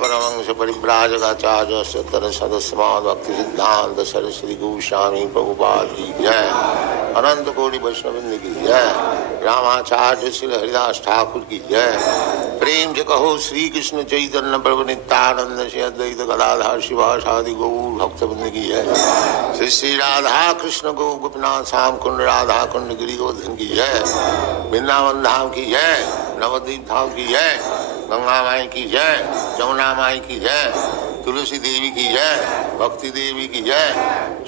परमंश परिव्राजकाचार्य सतर सदस्यमाद भक्ति सिद्धांत सरस्वती गोस्वामी प्रभुपाद की जय। अनंत कोटि वैष्णववृंद की जय। रामाचार्य श्री हरिदास ठाकुर की जय। प्रेम से कहो श्री कृष्ण चैतन्य प्रभु नित्यानंद श्री अद्वैत गदाधर शिवासादि गौर भक्तवृंद की जय। श्री श्री राधा कृष्ण गो गोपीनाथ श्याम कुंड राधा कुंड गिरि गोवर्धन की जय। वृंदावन धाम की जय। नवद्वीप धाम की जय। गंगा माई की जय। जमुना माई की जय। तुलसी देवी की जय। भक्ति देवी की जय,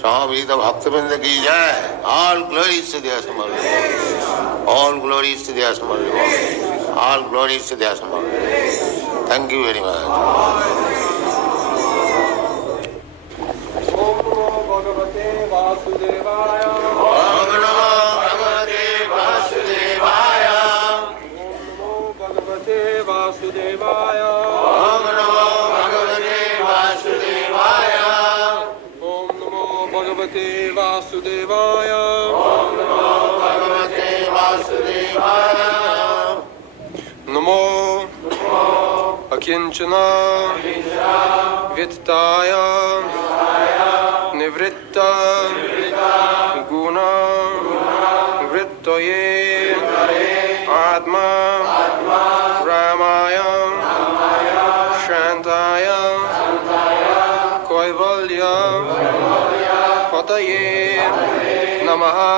समवेत भक्तवृंद की जय। All glories to their small Lord. All glories to their small Lord. All glories to their small Lord. Thank you very much. Om Namo Bhagavate Vasudevaya. Om Namo Bhagavate Vasudevaya. Om Namo Bhagavate Vasudevaya. Om Namo Bhagavate Vasudevaya. Om Namo Bhagavate Vasudevaya. Om Namo Bhagavate Vasudevaya. Namo Akinchana Vittaya Nivritta Guna Vrittaye Atma Ramaya Shantaya Kaivalya Pataye Namaha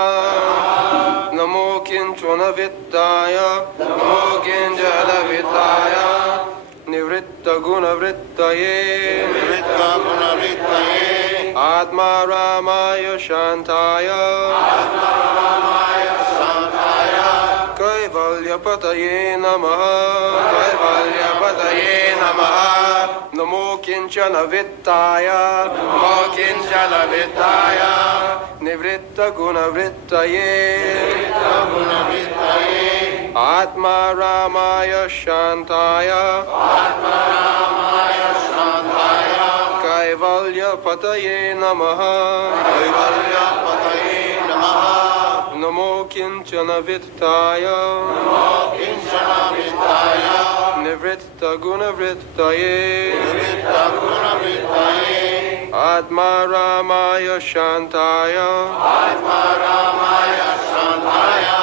Namo Kinchana Vittaya Namo Kinjala Vittaya Nivritta Guna Vrittaye Vritta Guna Vrittaye. Atma Ramaya Shantaya Ramaya Santaya. Kaivalya Pataye Namaha Kaivalya Pataye Namaha Namo Kinchana Vittaya Namo Kinchana Vittaya Nivritta Guna Vrittaye Guna Vrittaye. Atma Ramaya Shantaya Ramaya Santaya. Kaivalya Pataye Namaha Kaivalya Pataye Namaha. Namo Kinchana Vittaya Namo Kinchana Vittaya. Nivritta Guna Vrittaye Vritta Guna Vrittaye. Atma Ramaya Shantaya Atma Ramaya Santaya.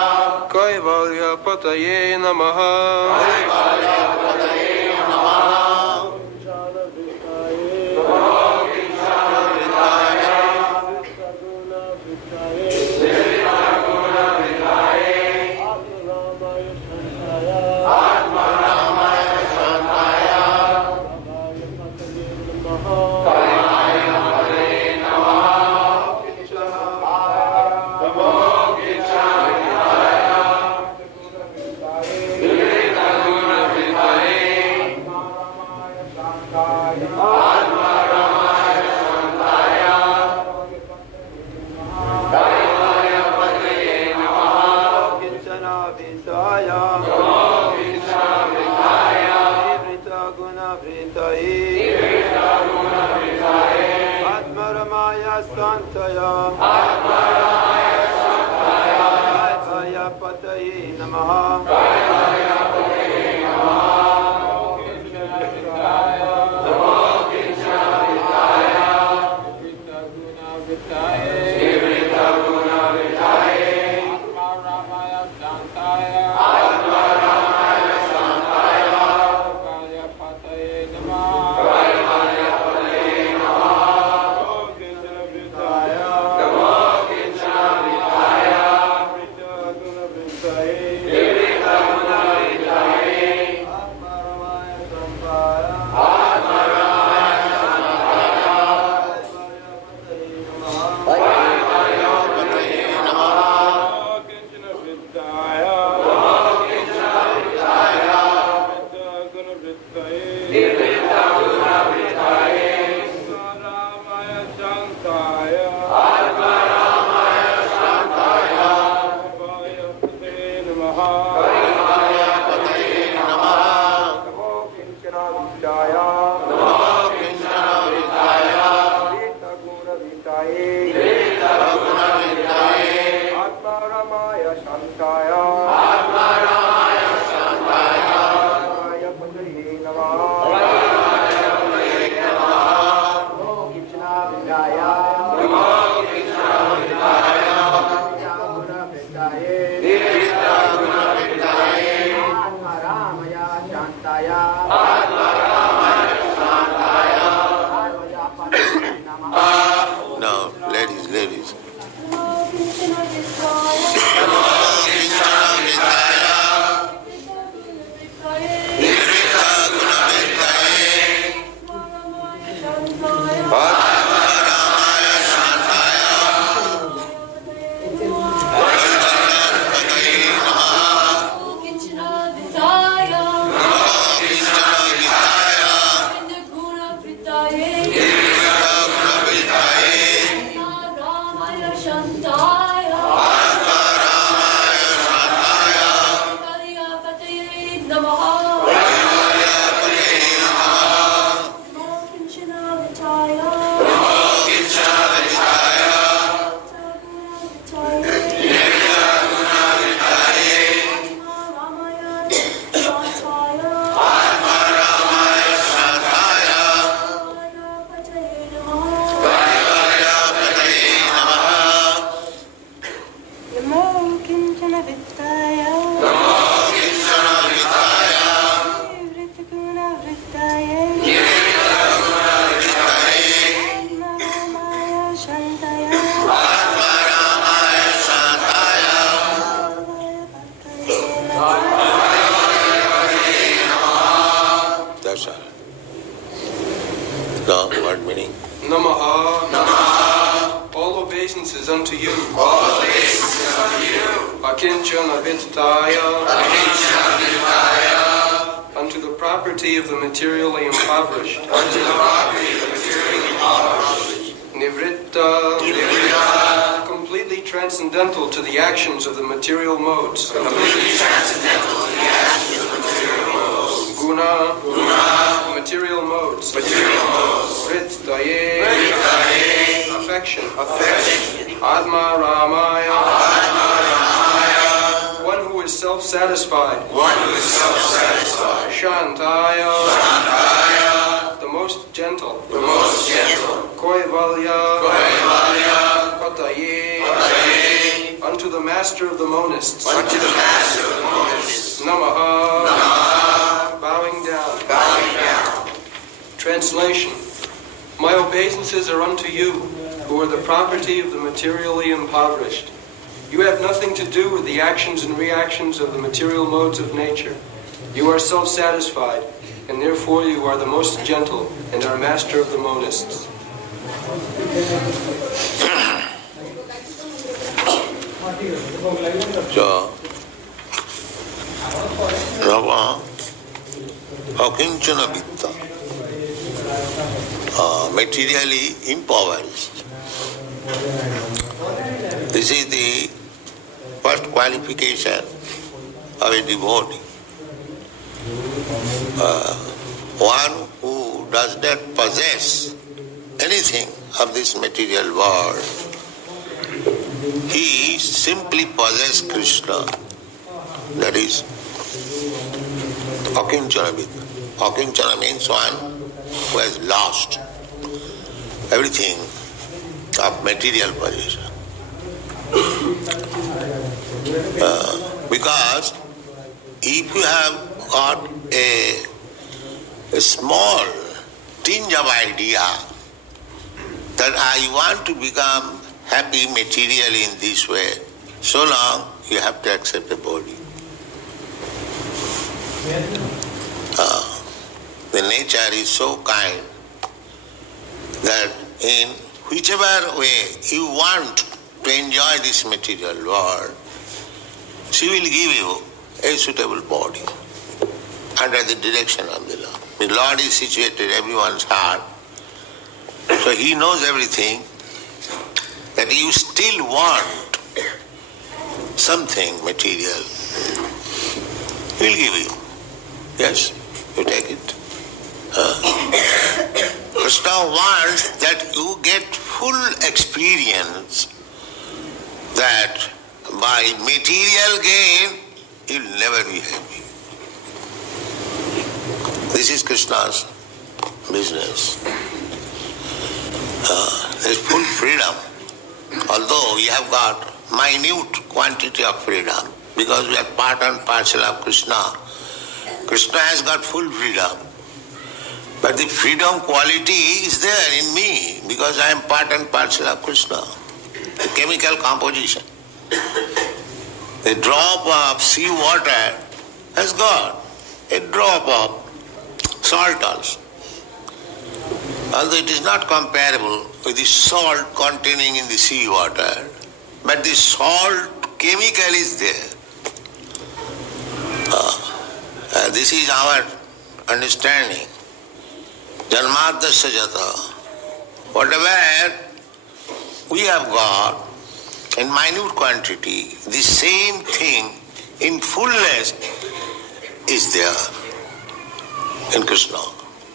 Kaivalya Pataye Namaha Kaivalya Pataye Namaha. Now, ladies. Bye. No, what meaning? Namaha. Namaha. All obeisances unto you. All obeisances unto you. Akinchana vittaya. Akinchana vittaya. Unto the property of the materially impoverished. Unto the property of the materially impoverished. Nivritta. Nivritta. Completely transcendental to the actions of the material modes. Completely transcendental to the actions of the material modes. Guna. Guna. Material modes. Material modes. Vrittaye. Vrittaye. Affection. Affection. Atma Ramaya. Atma Ramaya. One who is self-satisfied. One who is self-satisfied. Shantaya. Shantaya. The most gentle. The most gentle. Koivalya. Koivalya. Pataye. Pataye. Unto the master of the monists. Unto the master of the monists. Namaha. Namaha. Bowing down. Bowing down. Translation. My obeisances are unto you, who are the property of the materially impoverished. You have nothing to do with the actions and reactions of the material modes of nature. You are self-satisfied, and therefore you are the most gentle and are master of the monists. So, Rava Akinchana Vitta, materially impoverished. This is the first qualification of a devotee. One who does not possess anything of this material world, he simply possesses Krishna. That is Akinchana Vidya. Akinchana means one who has lost everything of material possession. Because if you have got a small tinge of idea that I want to become happy materially in this way, so long you have to accept a body. The nature is so kind that in whichever way you want to enjoy this material world, she will give you a suitable body under the direction of the Lord. The Lord is situated in everyone's heart, so He knows everything, that you still want something material. He will give you. Yes, you take it. Krishna wants that you get full experience that by material gain you'll never be happy. This is Krishna's business. There's full freedom. Although we have got minute quantity of freedom, because we are part and parcel of Krishna. Krishna has got full freedom. But the freedom quality is there in me, because I am part and parcel of Krishna. The chemical composition. A drop of sea water has got a drop of salt also. Although it is not comparable with the salt containing in the sea water, but the salt chemical is there. This is our understanding. Janmadasya jata. Whatever we have got in minute quantity, the same thing in fullness is there in Krishna.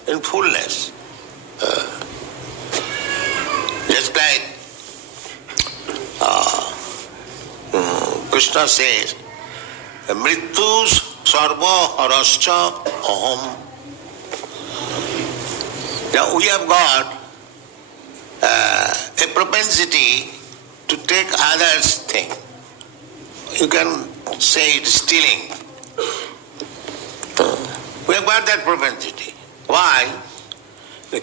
In fullness. Just like Krishna says, Mritus sarva harascha aham. Now we have got a propensity to take others' thing. You can say it's stealing. We have got that propensity. Why?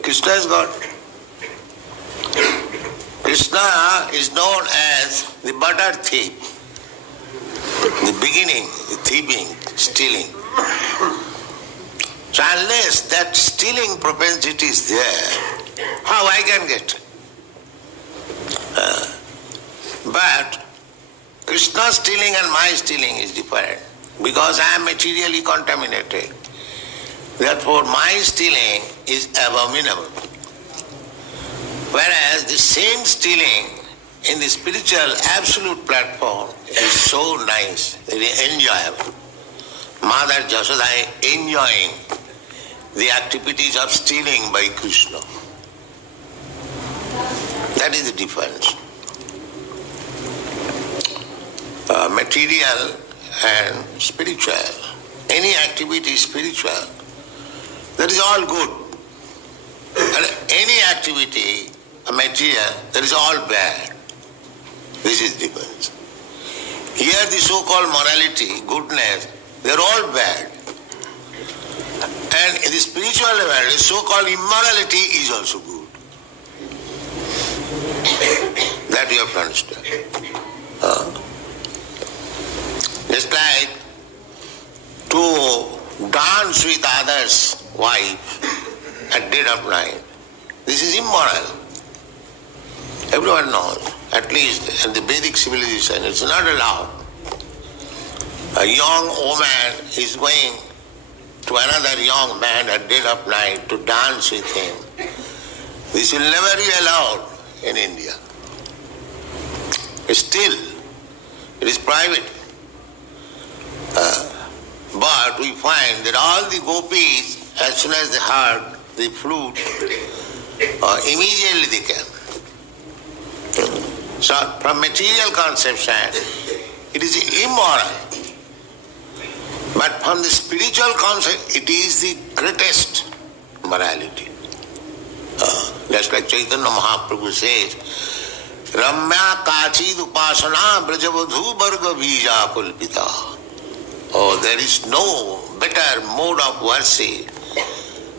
Krishna has got. Krishna is known as the butter thief. The beginning, the thieving, stealing. So unless that stealing propensity is there, How I can get? But Krishna's stealing and my stealing is different, because I am materially contaminated. Therefore my stealing is abominable. Whereas the same stealing in the spiritual absolute platform is so nice, very enjoyable. Mother Jasoda enjoying the activities of stealing by Krishna. That is the difference. Material and spiritual. Any activity is spiritual. That is all good. And any activity, material, that is all bad. This is difference. Here the so-called morality, goodness, they are all bad. And in the spiritual level, the so-called immorality is also good. That you have to understand. Just like to dance with others' wife at dead of night. This is immoral. Everyone knows, at least in the Vedic civilization, it's not allowed. A young woman is going to another young man at dead of night to dance with him. This will never be allowed in India. Still, it is private. But we find that all the gopis, as soon as they heard the flute, immediately they came. So from material conception, it is immoral. But from the spiritual concept, it is the greatest morality. Just like Chaitanya Mahaprabhu says, Ramya Kachid Upasana Brajavadhu Varga Bija Kulpita. Oh, there is no better mode of worship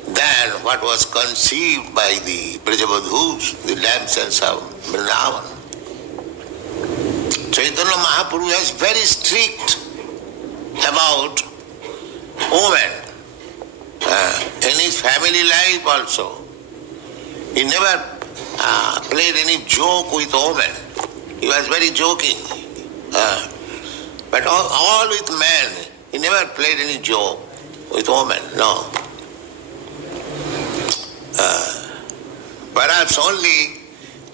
than what was conceived by the Brajavadhus, the damsels of Vrindavan. Chaitanya Mahaprabhu is very strict about women. In his family life also, he never played any joke with women. He was very joking. But all with men, he never played any joke with women, no. Perhaps only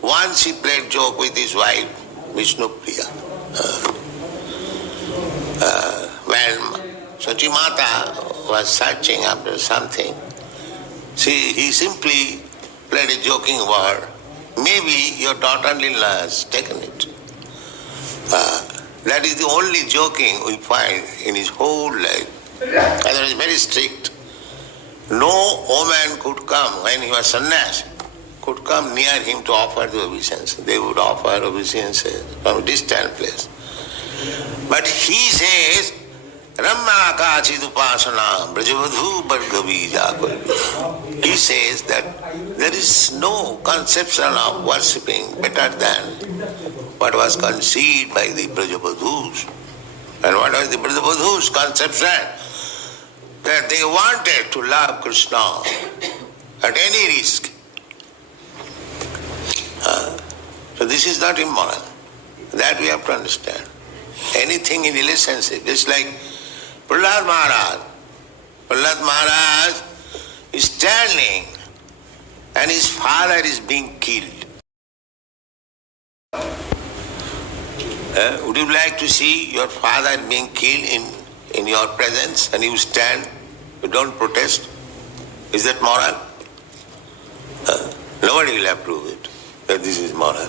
once he played joke with his wife, Vishnupriya. When Sachimata was searching after something, he simply played a joking word. Maybe your daughter-in-law has taken it. That is the only joking we find in his whole life. Otherwise, very strict. No woman could come, when he was sannyas, could come near him to offer the obeisance. They would offer obeisance from a distant place. But he says, Ramma Kachid Upasana Brajavadhu Vargavija Kulpita. He says that there is no conception of worshipping better than what was conceived by the Brajavadhus. And what was the Brajavadhus' conception? That they wanted to love Krishna at any risk. So this is not immoral. That we have to understand. Anything in relationship, just like Prahlad Maharaj. Prahlad Maharaj is standing and his father is being killed. Would you like to see your father being killed in your presence and you stand, you don't protest? Is that moral? Nobody will approve it, that this is moral.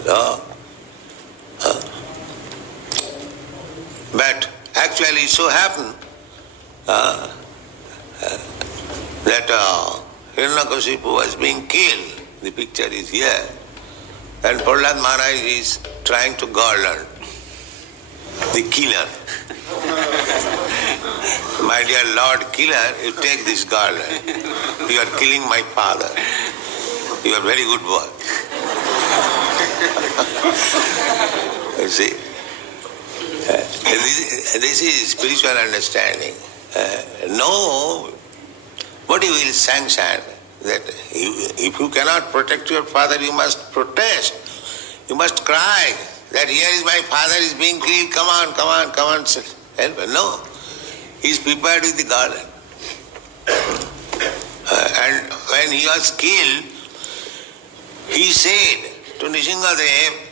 But actually it so happened that Hiranyakashipu was being killed. The picture is here. And Prahlad Maharaj is trying to guard the killer. My dear Lord Killer, you take this garland. You are killing my father. You are very good boy. You see? This is spiritual understanding. No, what you will sanction that if you cannot protect your father, you must protest. You must cry that here is my father is being killed, come on, help him. No. He is prepared with the garland. And when he was killed, he said to Nrsimhadev,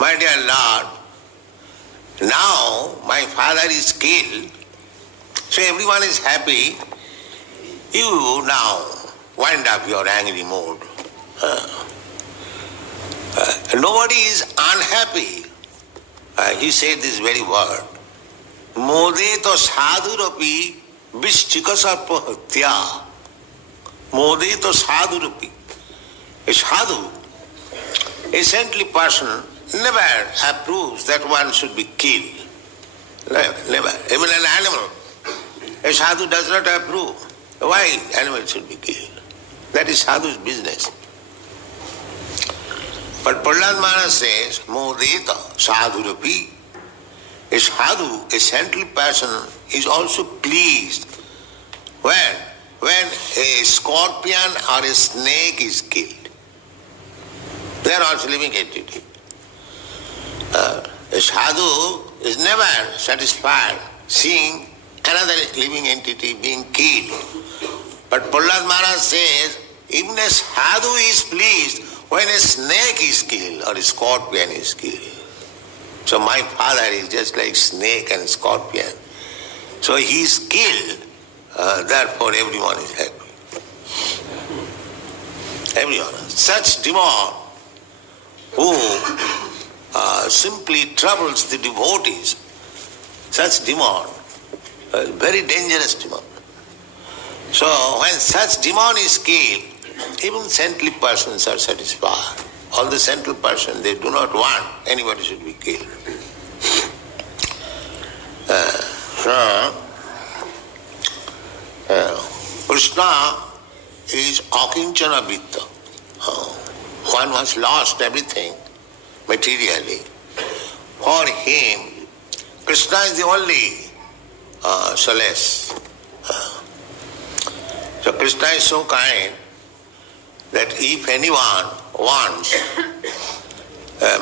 my dear Lord, now my father is killed, so everyone is happy. You now wind up your angry mood. Nobody is unhappy. He said this very word. Modeto sadhurapi vischikasarpa hatya. Modeto sadhurapi. A sadhu, a saintly person, never approves that one should be killed. Never. Even an animal. A sadhu does not approve. Why animals should be killed? That is sadhu's business. But Prahlad Maharaj says, Modeta sadhurapi. A sadhu, a saintly person, is also pleased when a scorpion or a snake is killed. They are also living entity. A sadhu is never satisfied seeing another living entity being killed. But Prahlad Maharaj says, even a sadhu is pleased when a snake is killed or a scorpion is killed. So my father is just like snake and scorpion. So he is killed, therefore everyone is happy. Everyone. Such demon who simply troubles the devotees, such demon, very dangerous demon. So when such demon is killed, even saintly persons are satisfied. All the saintly persons, they do not want anybody should be killed. Krishna is akinchana vitta. One who has lost everything materially. For him, Krishna is the only solace. So Krishna is so kind that if anyone wants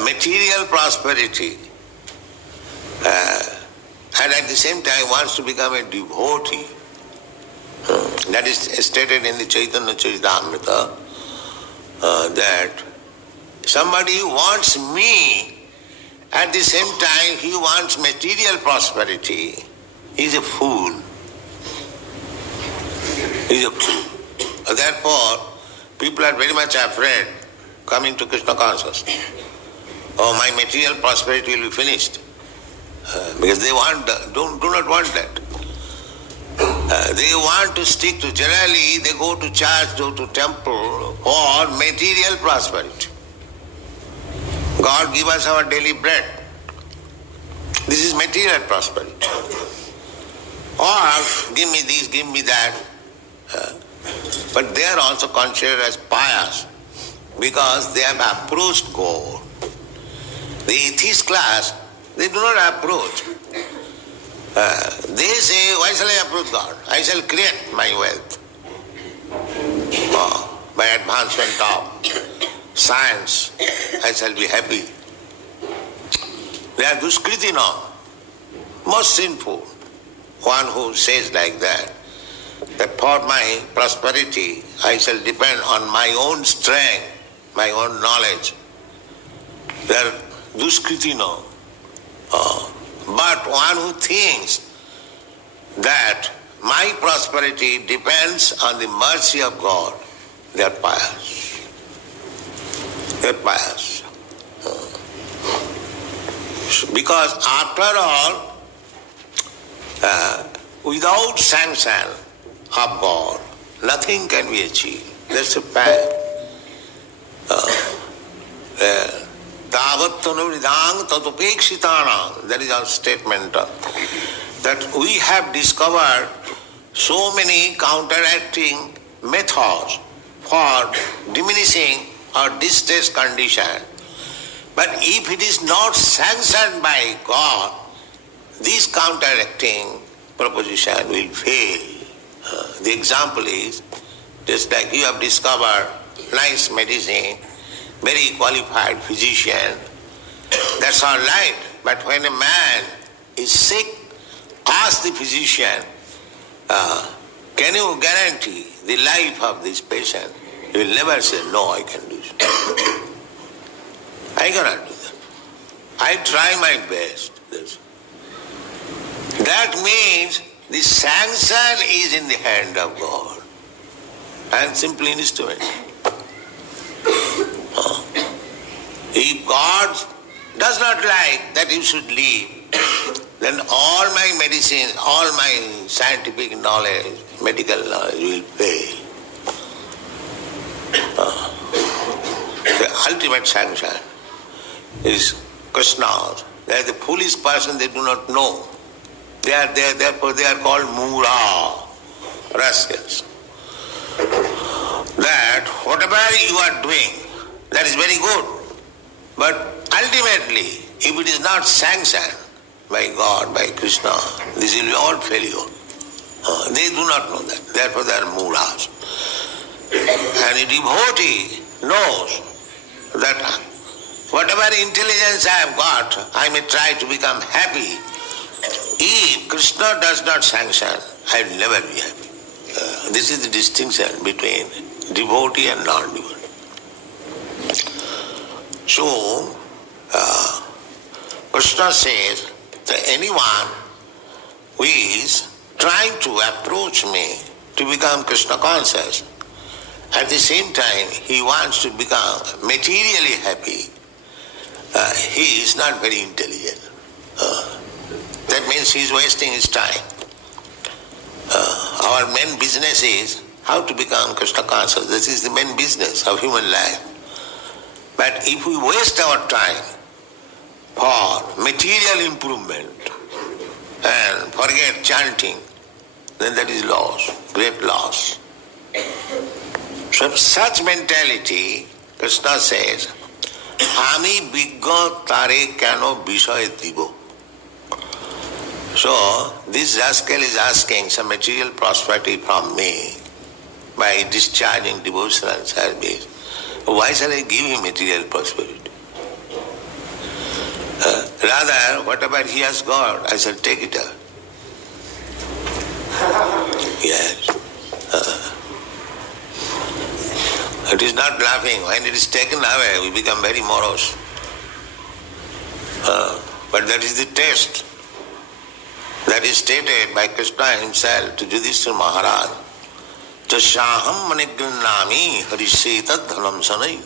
material prosperity and at the same time wants to become a devotee, that is stated in the Chaitanya Charitamrita, that somebody who wants me, at the same time he wants material prosperity, he is a fool. He is a fool. Therefore, people are very much afraid coming to Krishna consciousness. Oh, my material prosperity will be finished. Because they do not want that. They want to stick to, generally they go to church, go to temple for material prosperity. God give us our daily bread. This is material prosperity. Or give me this, give me that. But they are also considered as pious because they have approached God. The atheist class, they do not approach. They say, why shall I approach God? I shall create my wealth. By advancement of science, I shall be happy. They are duskriti now, most sinful. One who says like that for my prosperity, I shall depend on my own strength, my own knowledge. They are duskriti now. But one who thinks that my prosperity depends on the mercy of God, they are pious. They are pious. Because after all, without sanction of God, nothing can be achieved. That's a fact. Tavattanuvridang tatupekshitanam. That is our statement. That we have discovered so many counteracting methods for diminishing our distressed condition. But if it is not sanctioned by God, this counteracting proposition will fail. The example is, Just like you have discovered nice medicine, very qualified physician, that's all right. But when a man is sick, ask the physician, can you guarantee the life of this patient? He will never say, no, I can do so. I cannot do that. I try my best. That means the sanction is in the hand of God. I am simply an instrument. If God does not like that you should live, then all my medicine, all my scientific knowledge, medical knowledge will fail. The ultimate sanction is Krishna's. They are the foolish person, they do not know. Therefore they are called Mura, rascals. That whatever you are doing, that is very good. But ultimately, if it is not sanctioned by God, by Krishna, this will be all failure. They do not know that. Therefore they are Muras. And a devotee knows that whatever intelligence I have got, I may try to become happy. If Krishna does not sanction, I will never be happy. This is the distinction between devotee and non-devotee. So, Krishna says that anyone who is trying to approach me to become Krishna conscious, at the same time he wants to become materially happy, he is not very intelligent. That means he is wasting his time. Our main business is how to become Krishna conscious. This is the main business of human life. But if we waste our time for material improvement and forget chanting, then that is loss, great loss. So such mentality, Krishna says, Ami biggo tare kano bishoy dibo. So this rascal is asking some material prosperity from me by discharging devotional service. Why shall I give him material prosperity? Rather, whatever he has got, I shall take it out. Yes. It is not laughing. When it is taken away, we become very morose. But that is the test. That is stated by Krishna himself to Yudhishthira Maharaj. Jasaham manigranami harishetad dhanam sanai.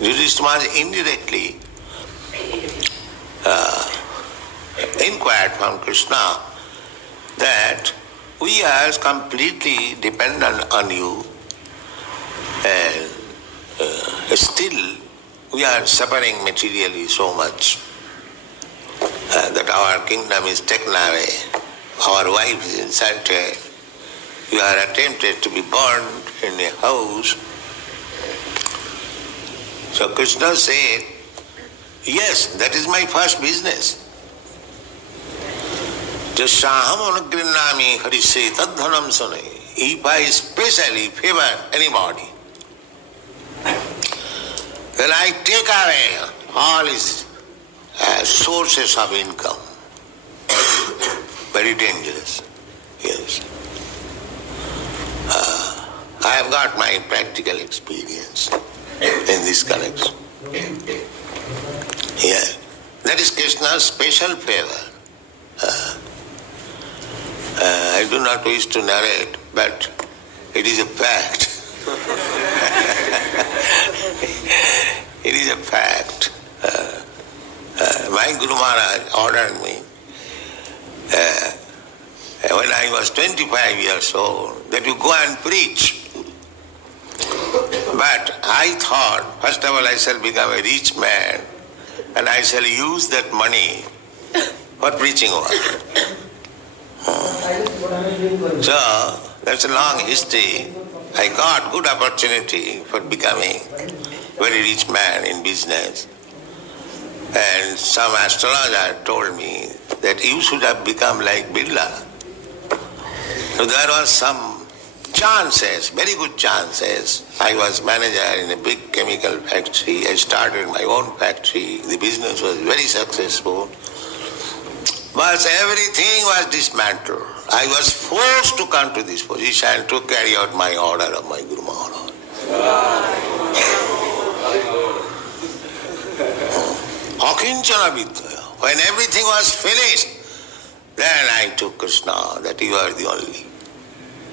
Yudhishthira Maharaj indirectly inquired from Krishna that we are completely dependent on you and still we are suffering materially so much that our kingdom is taken away, our wife is insulted, you are attempted to be burned in a house. So Krishna said, yes, that is my first business. Jasaham anagrinami harise tadhanam sanai. If I specially favor anybody, then I take away all his sources of income. Very dangerous. Yes. I have got my practical experience in this connection. Yeah. That is Krishna's special favor. I do not wish to narrate, but it is a fact. It is a fact. My Guru Maharaj ordered me when I was 25 years old that you go and preach. But I thought, first of all, I shall become a rich man and I shall use that money for preaching work. So, that's a long history. I got good opportunity for becoming very rich man in business. And some astrologer told me that you should have become like Birla. So there was some chances, very good chances. I was manager in a big chemical factory. I started my own factory. The business was very successful. But everything was dismantled. I was forced to come to this position to carry out my order of my Guru Maharaj. Akinchana Vidya. When everything was finished, then I took Krishna, that you are the only.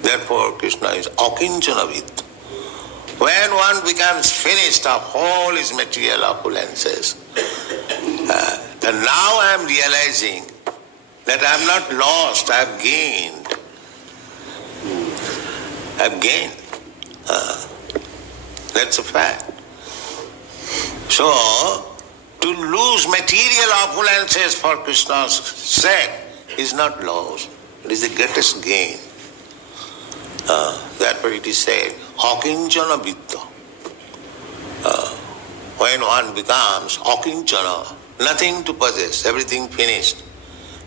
Therefore, Krishna is Akinchana Vidya. When one becomes finished of all his material opulences, then now I am realizing that I am not lost, I have gained. I have gained. That's a fact. So, to lose material opulences for Krishna's sake is not loss. It is the greatest gain. Therefore it is said, Akinchana Vidya. When one becomes Akinchana, nothing to possess, everything finished,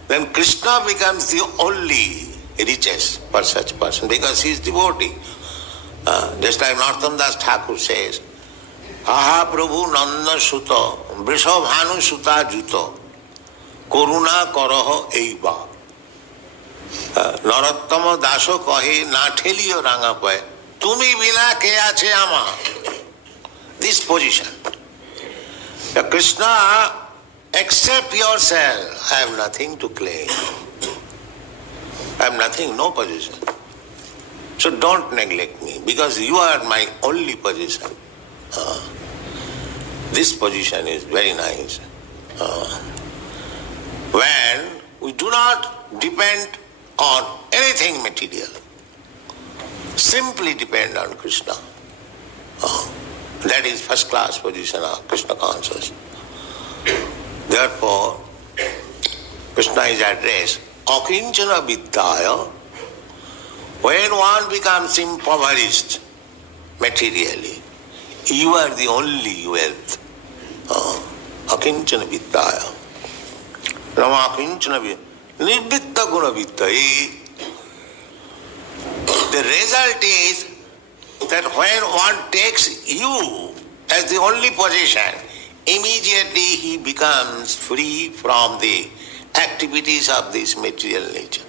then Krishna becomes the only richest for such person because he is devotee. Just like Narottam Das Thakur says, Aha Prabhu Nanda Suta, Vrishabhanu Suta Juta, Koruna Karaha Eiba. Narottama Daso kahe na ঠেলিও রাঙা পায় তুমি বিনা কে আছে আমার. This position. Krishna, accept yourself. I have nothing to claim. I have nothing, no position. So don't neglect me because you are my only position. This position is very nice. When we do not depend on anything material, simply depend on Krishna. That is first class position of Krishna consciousness. Therefore, Krishna is addressed, Akinchana Vidyaya. When one becomes impoverished materially, you are the only wealth. Akinchana Vidyaya. Rama Akinchana Vidyaya. Nirvitta Guna Vidyaya. The result is that when one takes you as the only possession, immediately he becomes free from the activities of this material nature.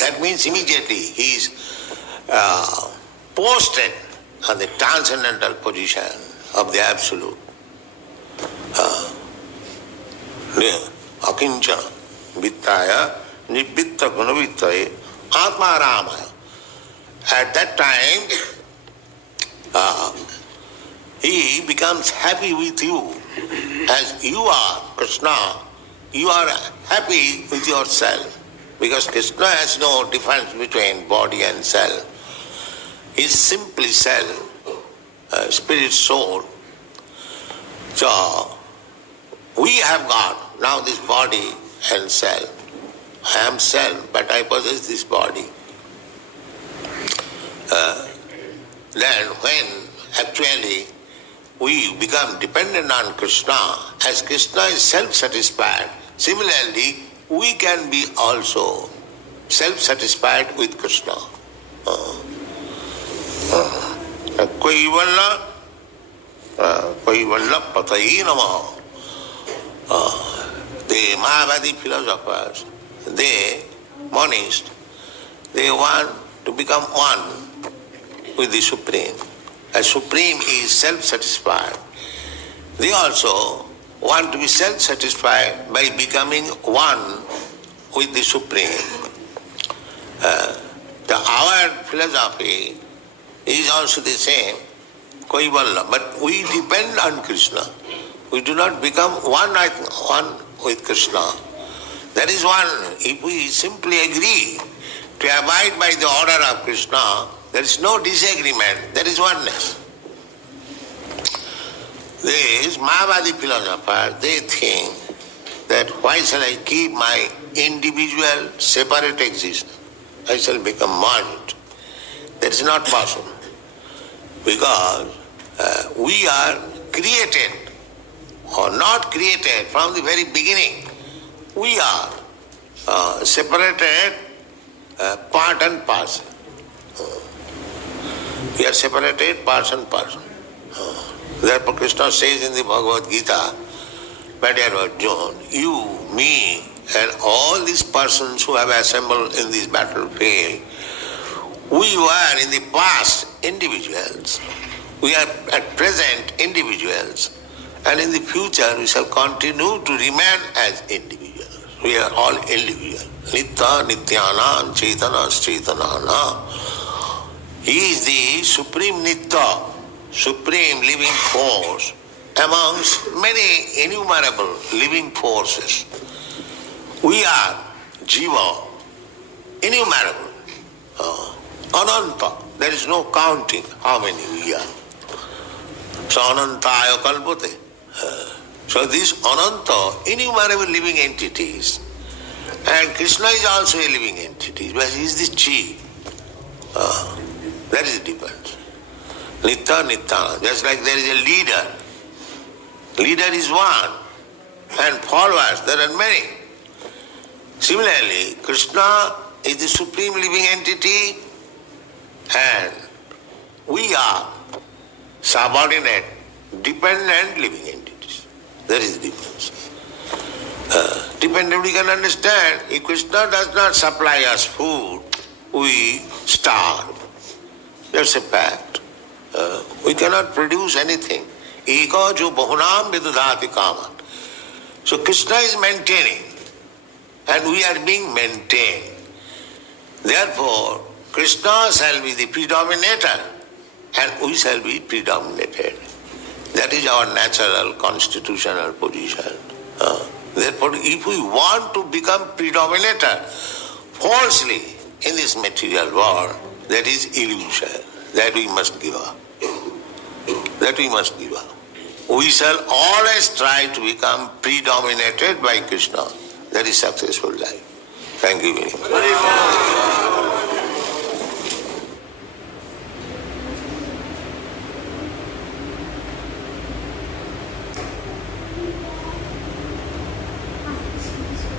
That means immediately he is posted on the transcendental position of the Absolute. Akinchana Vittaya Nibbitta Gunavittaye Atma Ramaya. At that time, he becomes happy with you. As you are, Krishna, you are happy with yourself. Because Krishna has no difference between body and self. He is simply self, spirit, soul. So, we have got now this body and self. I am self, but I possess this body. Then when actually we become dependent on Krishna, as Krishna is self-satisfied, similarly we can be also self-satisfied with Krishna. Kaivalla Patayi Namaha. The Mahavadi philosophers, they, monists, they want to become one with the Supreme. As Supreme is self-satisfied, they also want to be self-satisfied by becoming one with the Supreme. Our philosophy is also the same, Kaivalla, but we depend on Krishna. We do not become one with Krishna. That is one. If we simply agree to abide by the order of Krishna, there is no disagreement, there is oneness. These Mahavadi philosophers, they think that why shall I keep my individual separate existence? I shall become merged. That is not possible. Because we are created or not created from the very beginning. We are separated part and parcel. We are separated person. Therefore Krishna says in the Bhagavad Gita, my dear Arjuna, you, me, and all these persons who have assembled in this battlefield, we were in the past individuals, we are at present individuals, and in the future we shall continue to remain as individuals. We are all individuals. Nitya Nityanam Chaitanas Chaitanana. He is the supreme Nitya, supreme living force amongst many innumerable living forces. We are Jiva, innumerable, Ananta. There is no counting how many we are. So Anantaya Kalpate. So these Ananta, innumerable living entities, and Krishna is also a living entity, but he is the Chi. That is the difference. Nitya Nityana, just like there is a leader. Leader is one, and followers, there are many. Similarly, Krishna is the supreme living entity, and we are subordinate, dependent living entities. That is the difference. Dependent we can understand. If Krishna does not supply us food, we starve. That's a fact. We cannot produce anything. Eka jo bahunam vidudhati kaman. So Krishna is maintaining, and we are being maintained. Therefore, Krishna shall be the predominator, and we shall be predominated. That is our natural constitutional position. Therefore, if we want to become predominator falsely in this material world, that is illusion. That we must give up. That we must give up. We shall always try to become predominated by Krishna. That is successful life. Thank you very much.